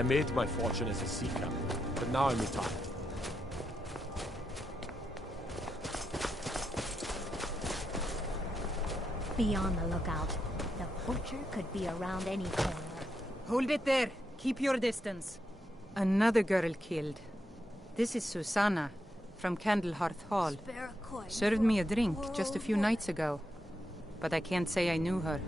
I made my fortune as a sea captain, but now I'm retired. Be on the lookout. The poacher could be around any corner. Hold it there. Keep your distance. Another girl killed. This is Susanna, from Candlehearth Hall. Served me a drink just a few nights ago. But I can't say I knew her.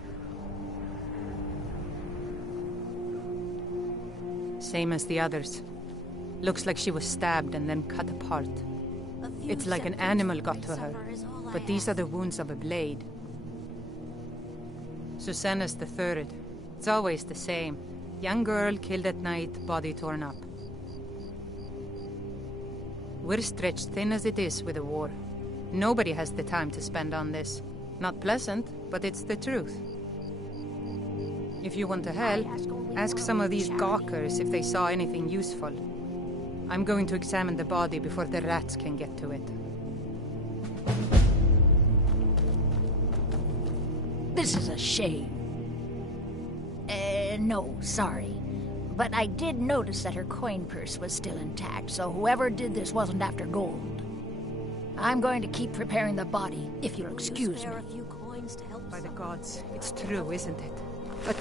Same as the others. Looks like she was stabbed and then cut apart. It's like an animal got to her, but these are the wounds of a blade. Susanna's the third. It's always the same. Young girl killed at night, body torn up. We're stretched thin as it is with the war. Nobody has the time to spend on this. Not pleasant, but it's the truth. If you want to help, ask some of these gawkers if they saw anything useful. I'm going to examine the body before the rats can get to it. This is a shame. No, sorry. But I did notice that her coin purse was still intact, so whoever did this wasn't after gold. I'm going to keep preparing the body, if you'll excuse me. By the gods, it's true, isn't it? But...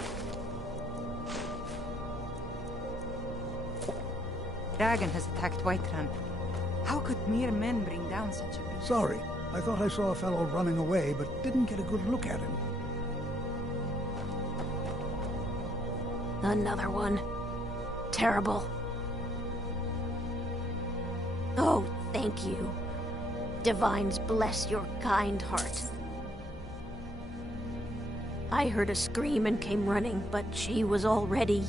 dragon has attacked Whiterun. How could mere men bring down such a beast? Sorry. I thought I saw a fellow running away, but didn't get a good look at him. Another one. Terrible. Oh, thank you. Divines bless your kind heart. I heard a scream and came running, but she was already...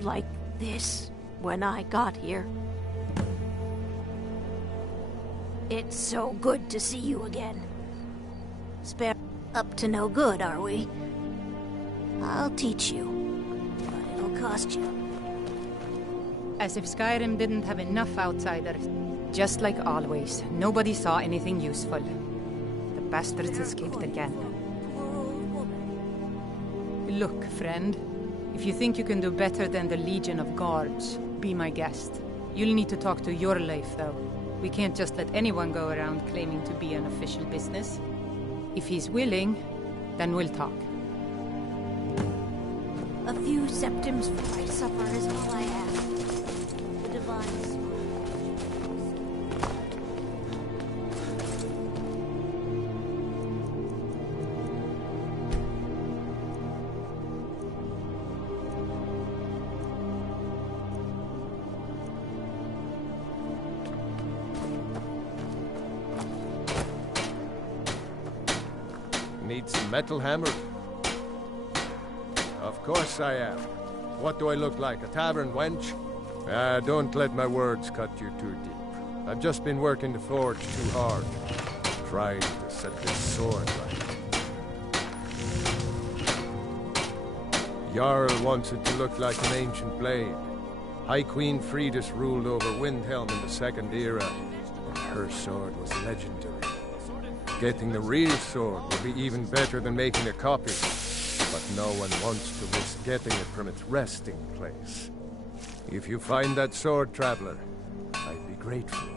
like this when I got here. It's so good to see you again. Spare up to no good, are we? I'll teach you. But it'll cost you. As if Skyrim didn't have enough outsiders. Just like always, nobody saw anything useful. The bastards escaped again. Look, friend. If you think you can do better than the Legion of Guards, be my guest. You'll need to talk to your life, though. We can't just let anyone go around claiming to be an official business. If he's willing, then we'll talk. A few septims for my supper is all I have. The Divines. Need some metal hammer? Of course I am. What do I look like, a tavern wench? Don't let my words cut you too deep. I've just been working the forge too hard, trying to set this sword right. Jarl wants it to look like an ancient blade. High Queen Fridis ruled over Windhelm in the Second Era, and her sword was legendary. Getting the real sword would be even better than making a copy, but no one wants to risk getting it from its resting place. If you find that sword, traveler, I'd be grateful.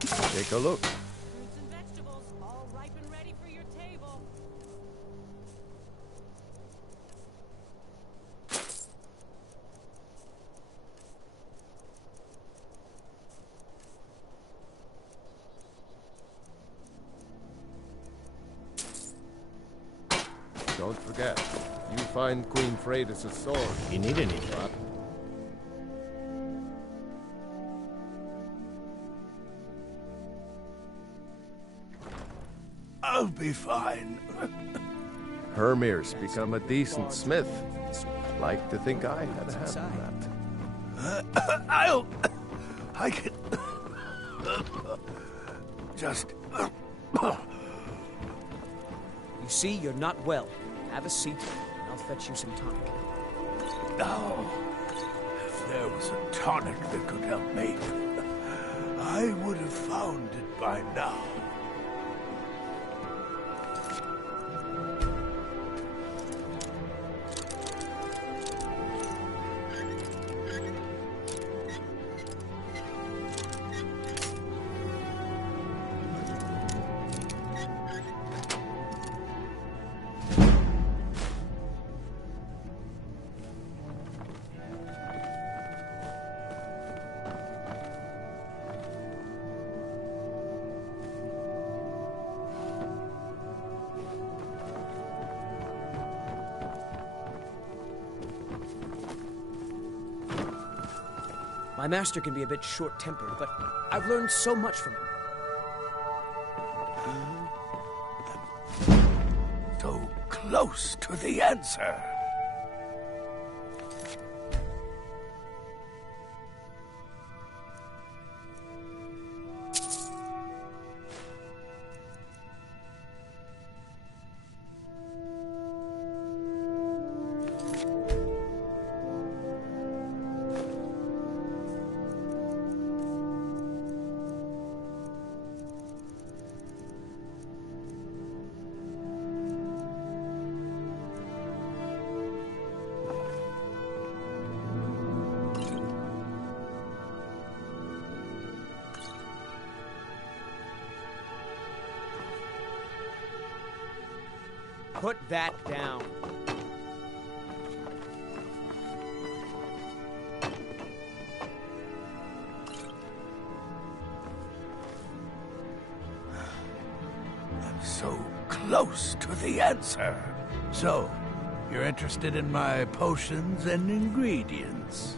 Take a look. Fruits and vegetables, all ripe and ready for your table. Don't forget, you find Queen Freydis' sword. You need any? What? I'll be fine. Hermir's become a decent smith. Like to think I had a hand in that. I can... just... You see, you're not well. Have a seat, and I'll fetch you some tonic. Now, if there was a tonic that could help me, I would have found it by now. My master can be a bit short-tempered, but I've learned so much from him. So close to the answer. Put that down. I'm so close to the answer. So, you're interested in my potions and ingredients?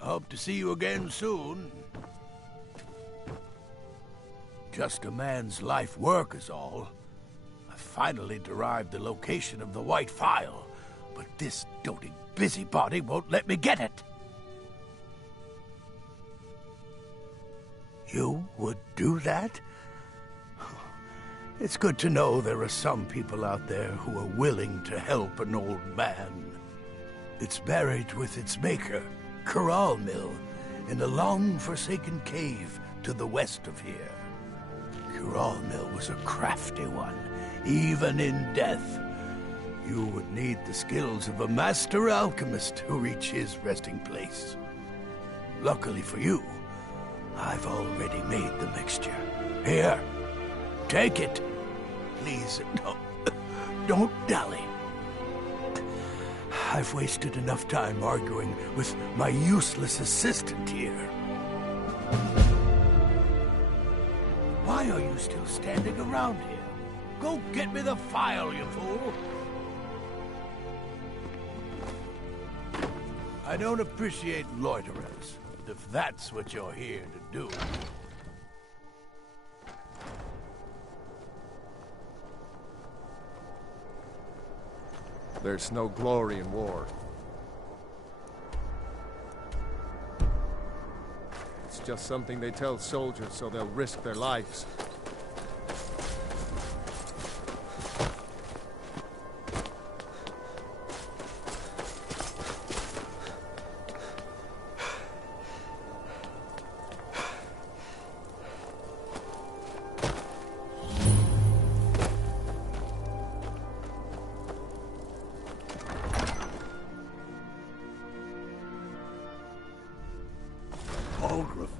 Hope to see you again soon. Just a man's life work is all. I finally derived the location of the White Phial, but this doting busybody won't let me get it. You would do that? It's good to know there are some people out there who are willing to help an old man. It's buried with its maker, Corral Mill, in a long-forsaken cave to the west of here. Corral Mill was a crafty one, even in death. You would need the skills of a master alchemist to reach his resting place. Luckily for you, I've already made the mixture. Here, take it. Please, don't dally. I've wasted enough time arguing with my useless assistant here. Why are you still standing around here? Go get me the file, you fool! I don't appreciate loiterers, if that's what you're here to do. There's no glory in war. It's just something they tell soldiers so they'll risk their lives.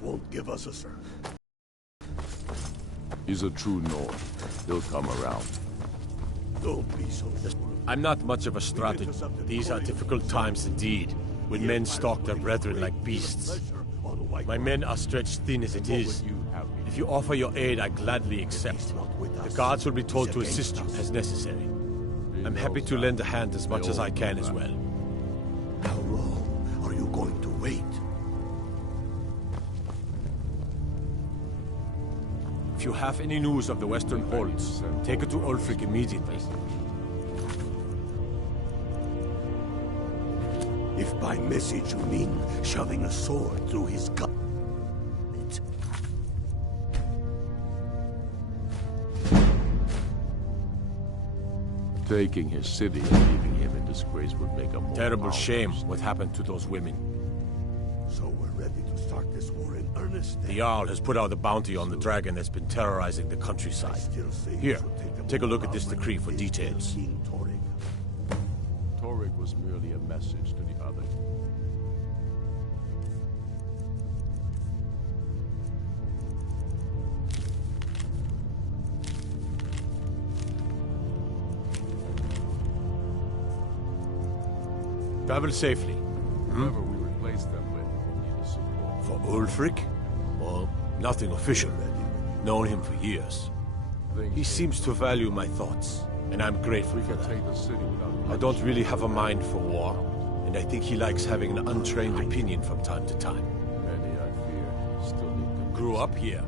Won't give us a sir. He's a true Nord. He'll come around. Don't be so. I'm not much of a strategist. These are difficult times indeed, when men stalk their brethren like beasts. My men are stretched thin as it is. If you offer your aid, I gladly accept. The guards will be told to assist you as necessary. I'm happy to lend a hand as much as I can as well. How long are you going to wait? If you have any news of the Western Holds, take it to Ulfric immediately. If by message you mean shoving a sword through his gut... Taking his city and leaving him in disgrace would make a more Terrible powerful shame state. what happened to those women. So we're ready to start this war in earnest. The Jarl has put out a bounty on the dragon that's been terrorizing the countryside. Here, take a look at this decree for details. Torrig was merely a message to the other. Travel safely. Whoever we replace them with needed support. For Ulfric? Well, nothing official. Known him for years. He seems to value my thoughts, and I'm grateful We for can that. take the city without I don't really have a mind for war, and I think he likes having an untrained opinion from time to time. many, I fear, still need Grew up here,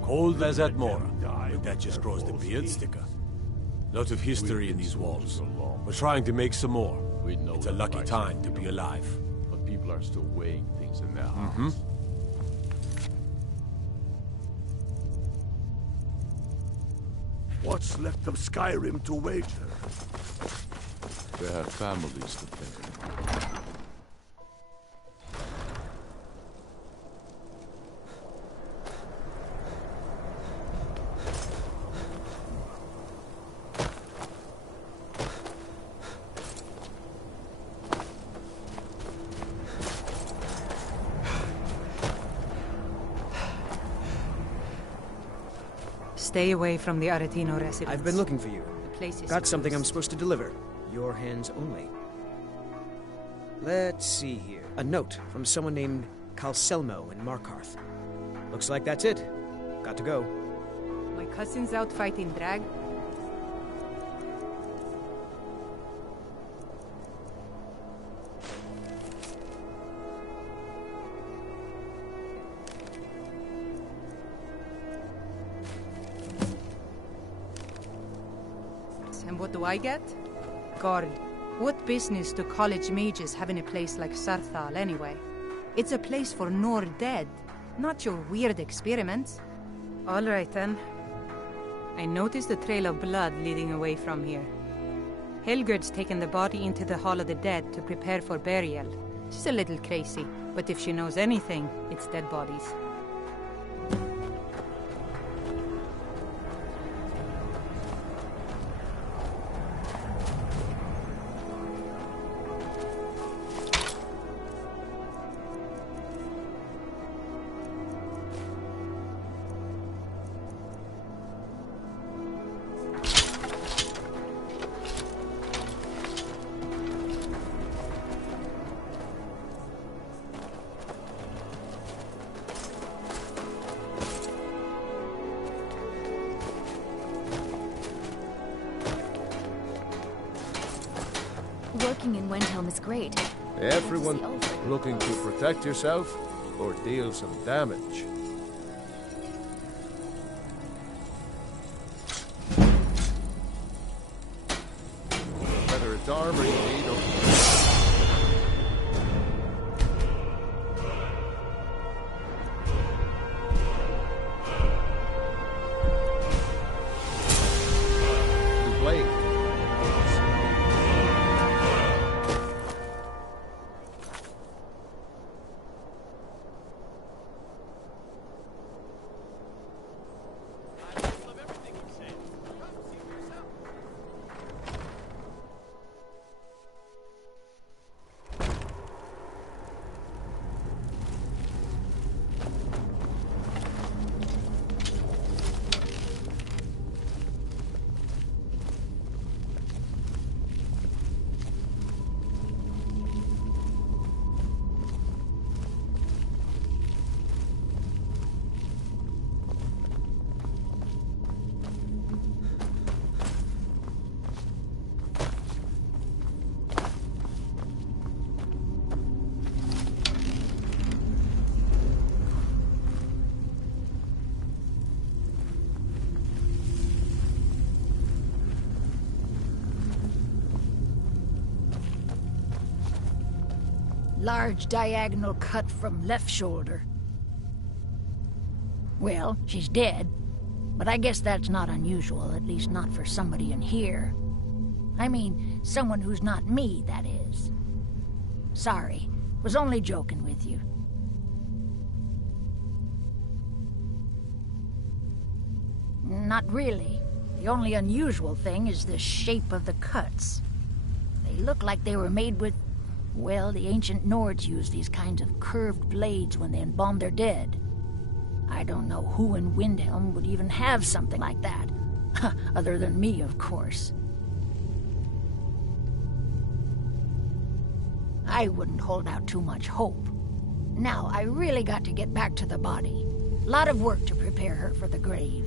cold as at Mora, but that just grows the beard sticker. Lot of history in these walls. We're trying to make some more. We know It's a the lucky price time of to be alive. But people are still weighing things in their hearts. What's left of Skyrim to wager? They have families to think. Stay away from the Aretino residence. I've been looking for you. The place is Got something I'm cursed. supposed to deliver. Your hands only. Let's see here. A note from someone named Calselmo in Markarth. Looks like that's it. Got to go. My cousin's out fighting drag. And what do I get? Guard. What business do college mages have in a place like Sarthal anyway? It's a place for Nord dead, not your weird experiments. All right then. I noticed a trail of blood leading away from here. Helgerd's taken the body into the Hall of the Dead to prepare for burial. She's a little crazy, but if she knows anything, it's dead bodies. Working in Windhelm is great. Everyone looking to protect yourself or deal some damage. Whether it's armor you need or... blade. Large diagonal cut from left shoulder. Well, she's dead, but I guess that's not unusual, at least not for somebody in here. I mean, someone who's not me, that is. Sorry, was only joking with you. Not really. The only unusual thing is the shape of the cuts. They look like they were made with... Well, the ancient Nords used these kinds of curved blades when they embalmed their dead. I don't know who in Windhelm would even have something like that. Other than me, of course. I wouldn't hold out too much hope. Now, I really got to get back to the body. A lot of work to prepare her for the grave.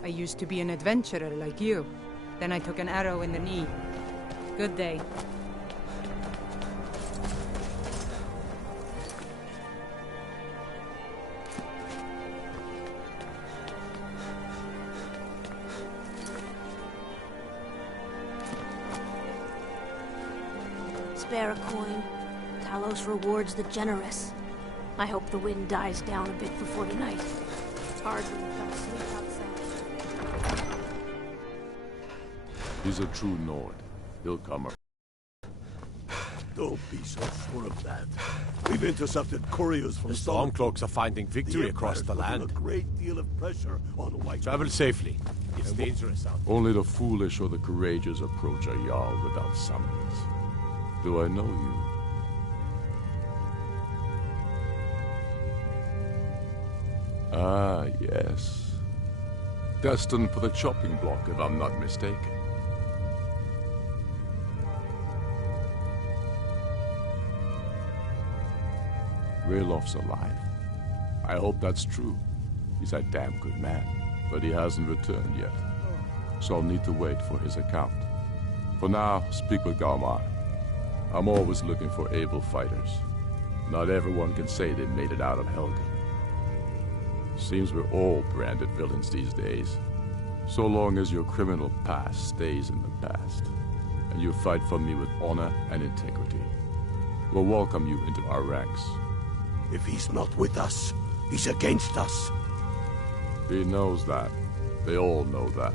I used to be an adventurer like you. Then I took an arrow in the knee. Good day. Spare a coin. Talos rewards the generous. I hope the wind dies down a bit before tonight. It's hard when you can't sleep outside. He's a true Nord. He'll come up. Don't be so sure of that. We've intercepted couriers from The Stormcloaks are finding victory across the land. A great deal of pressure on White. Travel safely. It's dangerous out there. Only the foolish or the courageous approach a Jarl without summons. Do I know you? Ah, yes. Destined for the chopping block, if I'm not mistaken. Raylof's alive. I hope that's true. He's a damn good man, but he hasn't returned yet. So I'll need to wait for his account. For now, speak with Galmar. I'm always looking for able fighters. Not everyone can say they made it out of Helgen. Seems we're all branded villains these days. So long as your criminal past stays in the past, and you fight for me with honor and integrity, we'll welcome you into our ranks. If he's not with us, he's against us. He knows that. They all know that.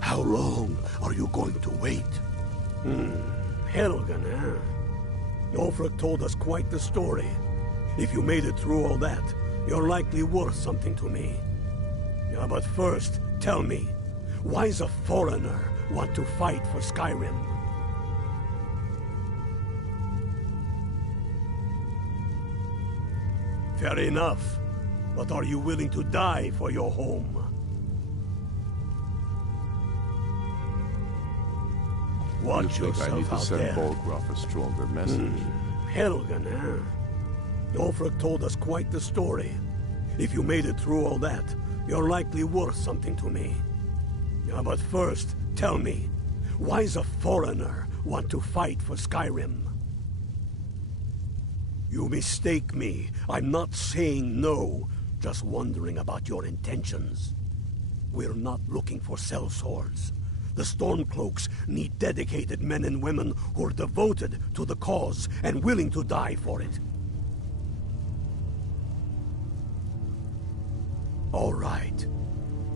How long are you going to wait? Helgen, huh? Ulfric told us quite the story. If you made it through all that, you're likely worth something to me. Yeah, but first, tell me, why does a foreigner want to fight for Skyrim? Fair enough, but are you willing to die for your home? Watch you think I need yourself to out send there. Bolgraf a stronger message? Helgen, huh? Ulfric told us quite the story. If you made it through all that, you're likely worth something to me. Yeah, but first, tell me, why does a foreigner want to fight for Skyrim? You mistake me. I'm not saying no, just wondering about your intentions. We're not looking for sellswords. The Stormcloaks need dedicated men and women who are devoted to the cause and willing to die for it. All right.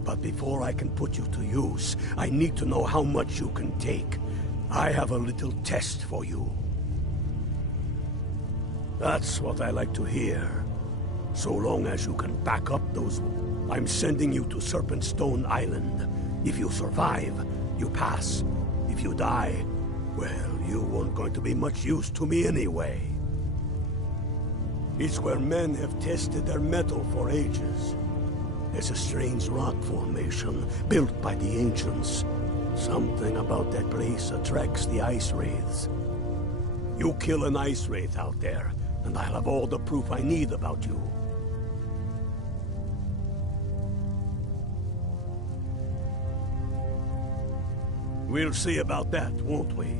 But before I can put you to use, I need to know how much you can take. I have a little test for you. That's what I like to hear. So long as you can back up those... I'm sending you to Serpentstone Island. If you survive, you pass. If you die, well, you weren't going to be much use to me anyway. It's where men have tested their mettle for ages. It's a strange rock formation built by the ancients. Something about that place attracts the ice wraiths. You kill an ice wraith out there, and I'll have all the proof I need about you. We'll see about that, won't we?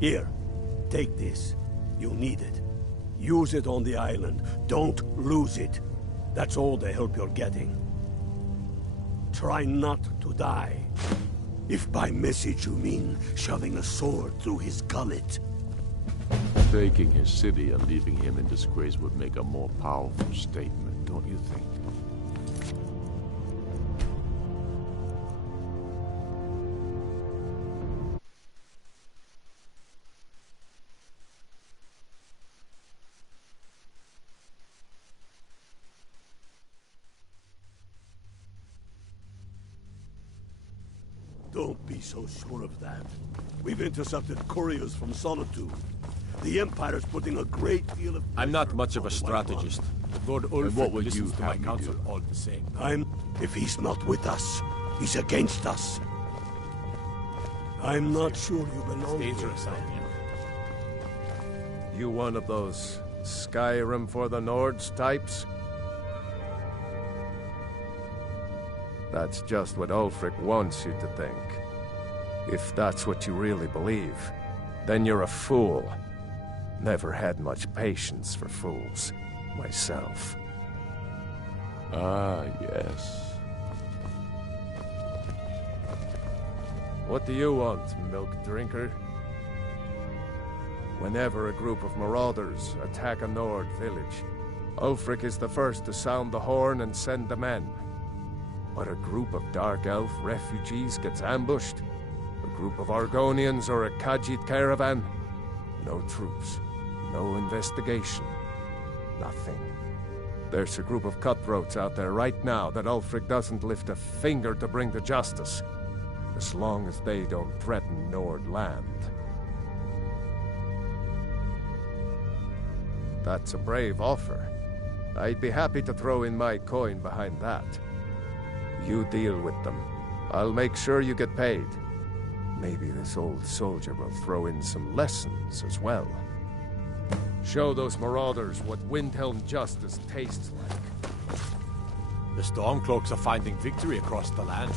Here, take this. You'll need it. Use it on the island. Don't lose it. That's all the help you're getting. Try not to die. If by message you mean shoving a sword through his gullet. Taking his city and leaving him in disgrace would make a more powerful statement, don't you think? Don't be so sure of that. We've intercepted couriers from Solitude. The Empire's putting a great deal of... I'm not much of a strategist. Lord Ulfric listens to my counsel all the same. If he's not with us, he's against us. I'm not sure you belong here. Dangerous out here. You one of those Skyrim for the Nords types? That's just what Ulfric wants you to think. If that's what you really believe, then you're a fool. Never had much patience for fools, myself. Ah, yes. What do you want, milk drinker? Whenever a group of marauders attack a Nord village, Ulfric is the first to sound the horn and send the men. But a group of Dark Elf refugees gets ambushed, a group of Argonians or a Khajiit caravan, no troops, no investigation, nothing. There's a group of cutthroats out there right now that Ulfric doesn't lift a finger to bring to justice, as long as they don't threaten Nord land. That's a brave offer. I'd be happy to throw in my coin behind that. You deal with them. I'll make sure you get paid. Maybe this old soldier will throw in some lessons as well. Show those marauders what Windhelm justice tastes like. The Stormcloaks are finding victory across the land.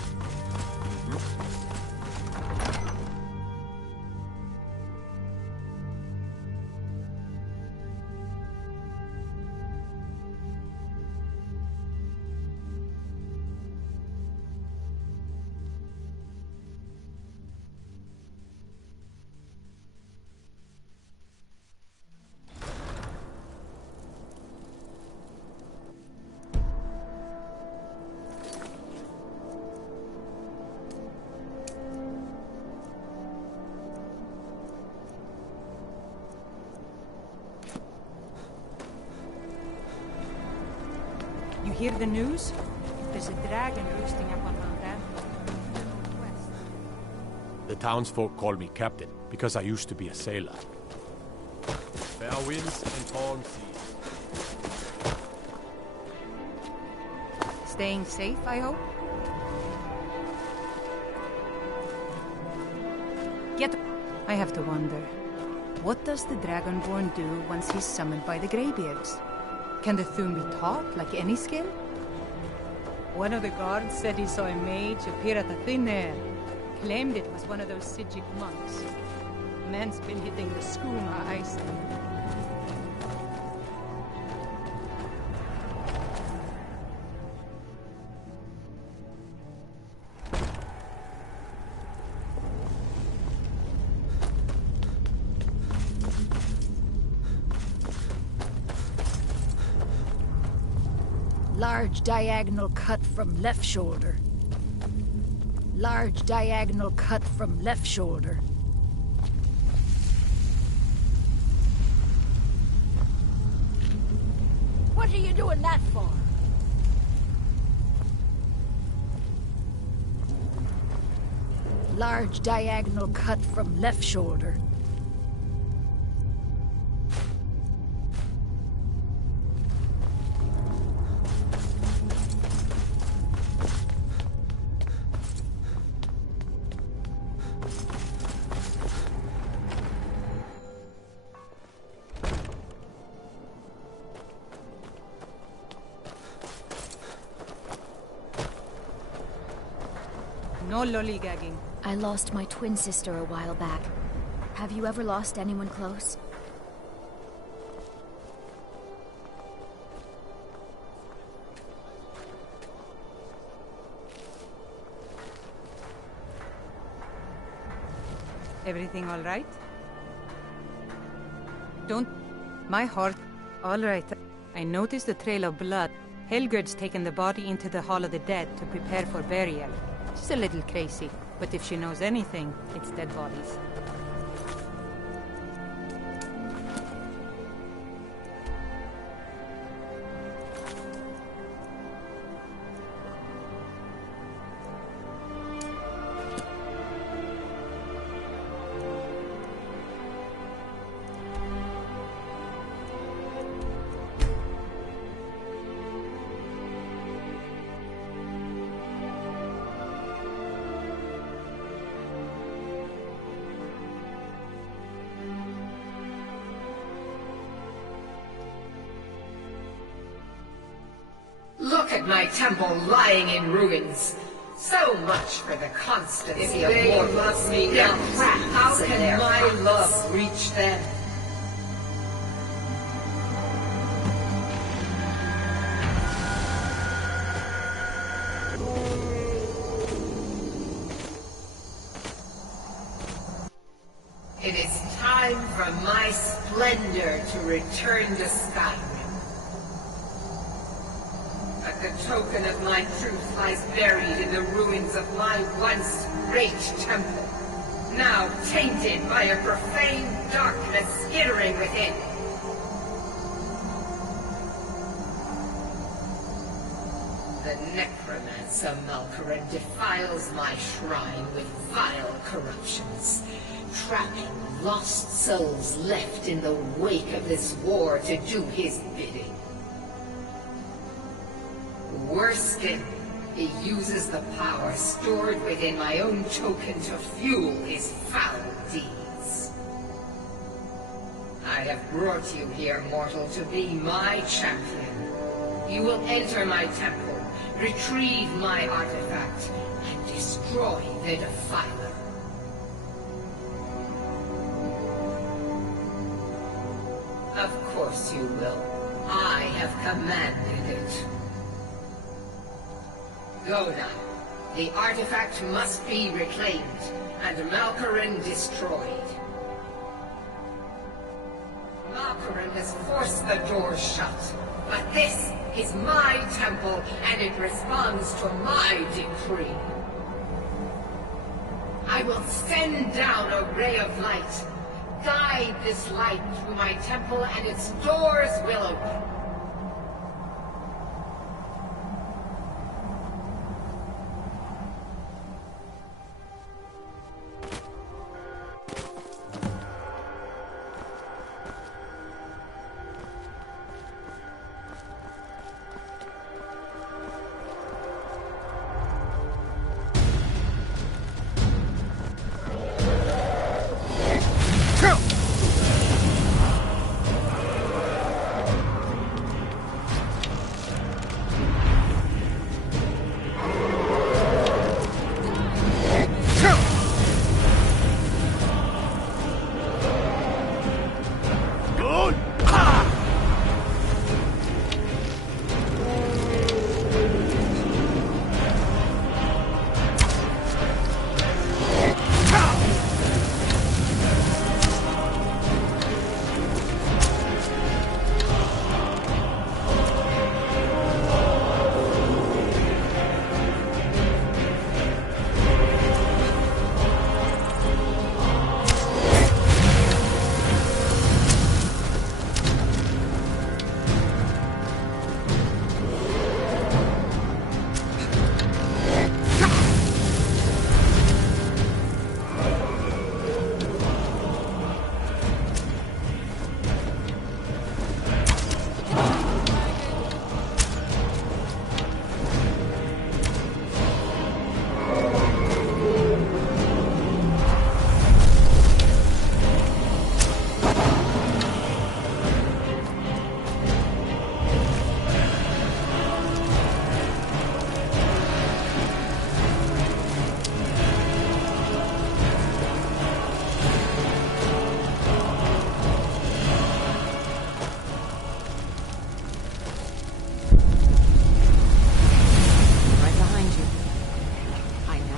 You hear the news? There's a dragon roosting up on Mount Anne. The townsfolk call me captain because I used to be a sailor. Fair winds and calm seas. Staying safe, I hope? I have to wonder, what does the Dragonborn do once he's summoned by the Greybeards? Can the Thune be taught like any skill? One of the guards said he saw a mage appear at the thin air. Claimed it was one of those Sijic monks. Man's been hitting the skooma ice. Large diagonal cut from left shoulder. Large diagonal cut from left shoulder. What are you doing that for? Large diagonal cut from left shoulder. No lollygagging. I lost my twin sister a while back. Have you ever lost anyone close? Everything all right? Don't... My heart... All right. I noticed a trail of blood. Helgerd's taken the body into the Hall of the Dead to prepare for burial. She's a little crazy, but if she knows anything, it's dead bodies. Look at my temple lying in ruins. So much for the constancy of mortals. How can my love reach them? It is time for my splendor to return to Skyrim. But the token of my truth lies buried in the ruins of my once great temple, now tainted by a profane darkness skittering within. The necromancer Malkaran defiles my shrine with vile corruptions, trapping lost souls left in the wake of this war to do his bidding. Worse still, he uses the power stored within my own token to fuel his foul deeds. I have brought you here, mortal, to be my champion. You will enter my temple, retrieve my artifact, and destroy the Defiler. Of course you will. I have commanded it. Go now. The artifact must be reclaimed, and Malkaran destroyed. Malkaran has forced the doors shut, but this is my temple, and it responds to my decree. I will send down a ray of light. Guide this light through my temple, and its doors will open.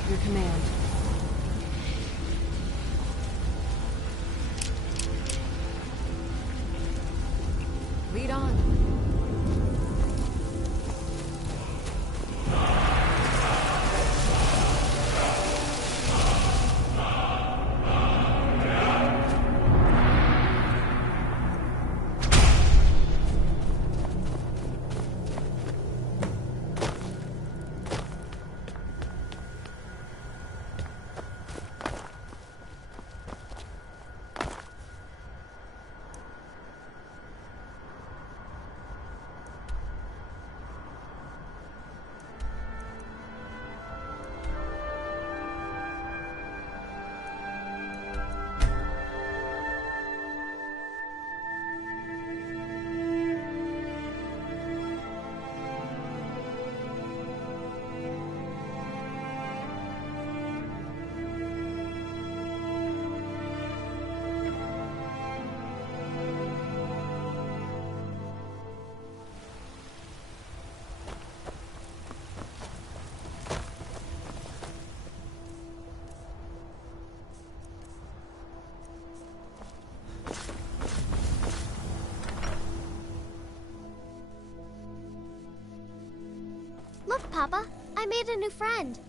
Your command. Lead on. Look, Papa, I made a new friend.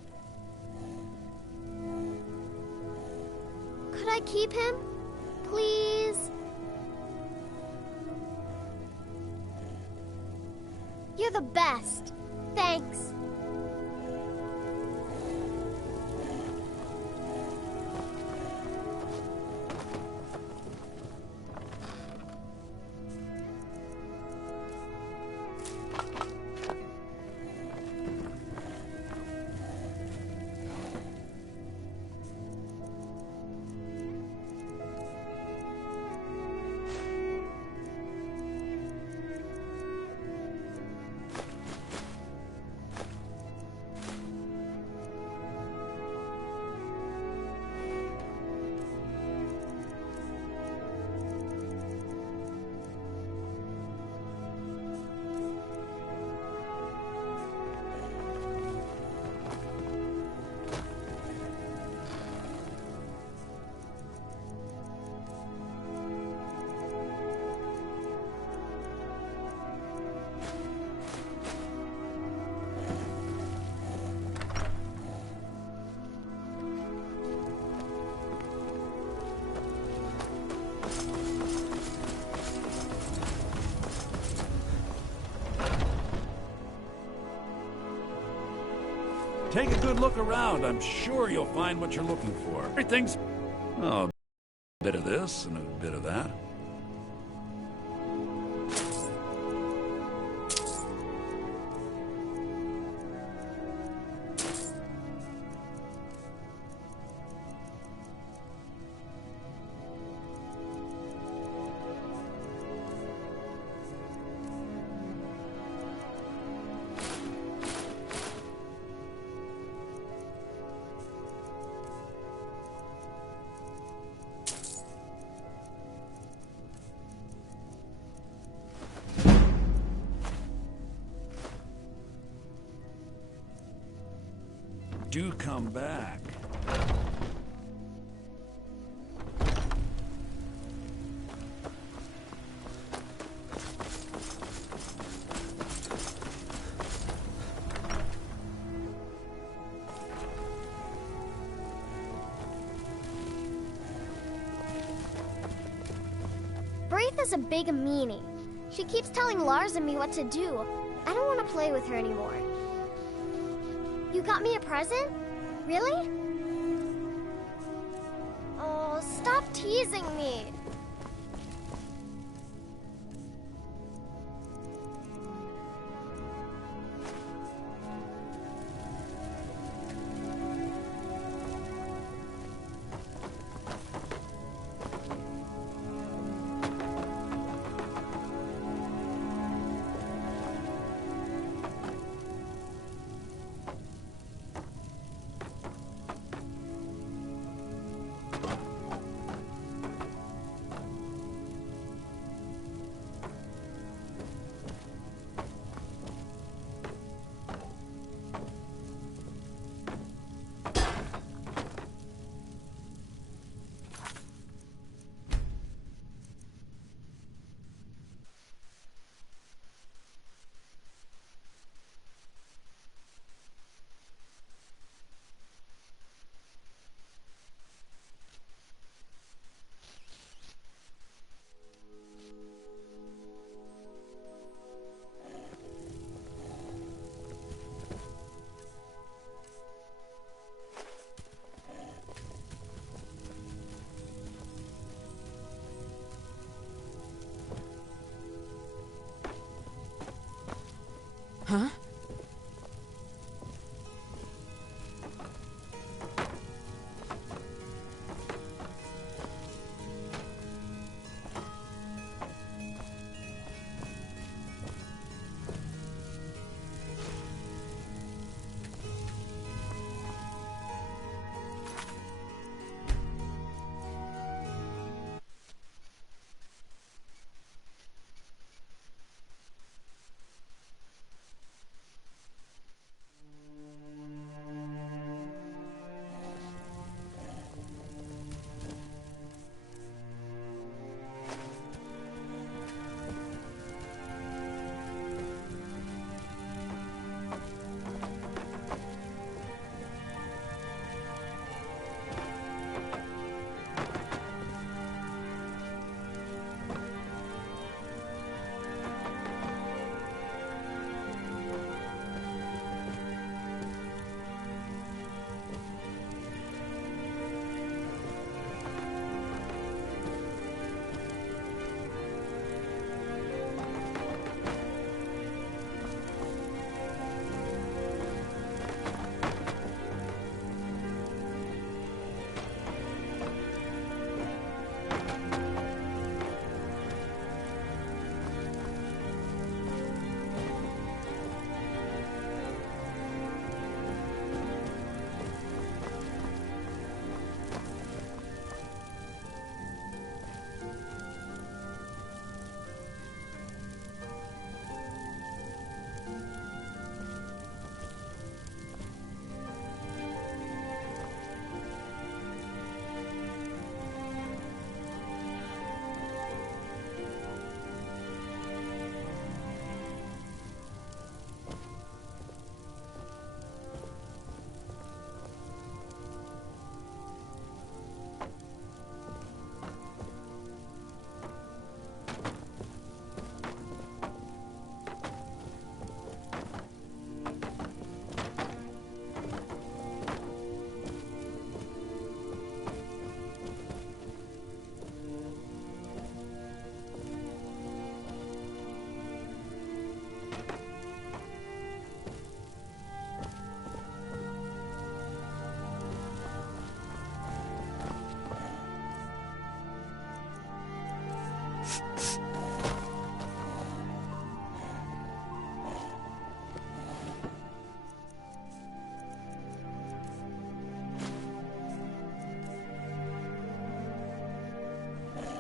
Could I keep him? Please? You're the best. Thanks. Take a good look around. I'm sure you'll find what you're looking for. Everything's... oh, a bit of this and a bit of that. Do come back. Braith is a big meanie. She keeps telling Lars and me what to do. I don't want to play with her anymore. You got me a present? Really? Oh, stop teasing me.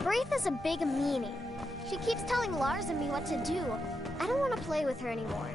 Braith is a big meanie. She keeps telling Lars and me what to do. I don't want to play with her anymore.